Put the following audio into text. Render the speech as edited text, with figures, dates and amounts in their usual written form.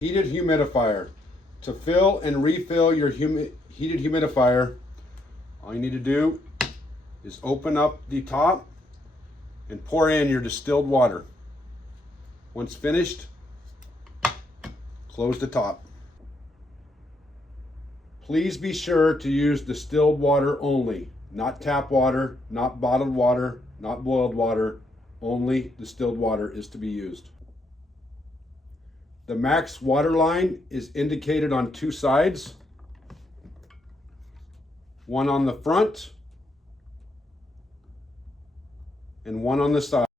Heated humidifier. To fill and refill your heated humidifier, all you need to do is open up the top and pour in your distilled water. Once finished, close the top. Please be sure to use distilled water only, not tap water, not bottled water, not boiled water. Only distilled water is to be used. The max water line is indicated on two sides, one on the front and one on the side.